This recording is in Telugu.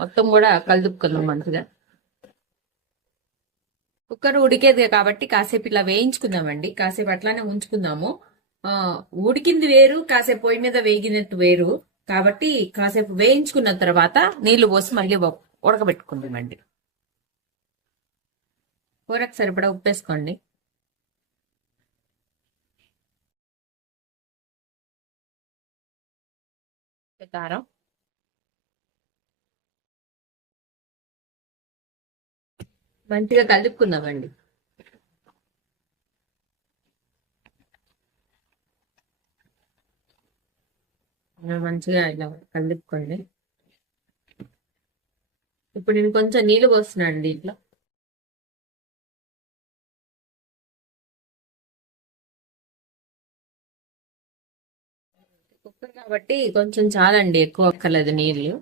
మొత్తం కూడా కలుపుకుందాం మంచిగా. కుక్కర్ ఉడికేది కాబట్టి కాసేపు ఇలా వేయించుకుందామండి. కాసేపు అట్లానే ఉంచుకుందాము. ఆ ఉడికింది వేరు, కాసేపు పొయ్యి మీద వేగినట్టు వేరు. కాబట్టి కాసేపు వేయించుకున్న తర్వాత నీళ్లు పోసి మళ్ళీ ఉడకబెట్టుకుందామండి. కూరకు సరిపడా ఉప్పేసుకోండి. కారం, మంచిగా కలుపుకుందామండి. మంచిగా ఇలా కలుపుకోండి. ఇప్పుడు నేను కొంచెం నీళ్లు పోస్తున్నాను దీంట్లో. కుక్కర్ కాబట్టి కొంచెం చాలండి, ఎక్కువ అక్కర్లేదు నీళ్లు.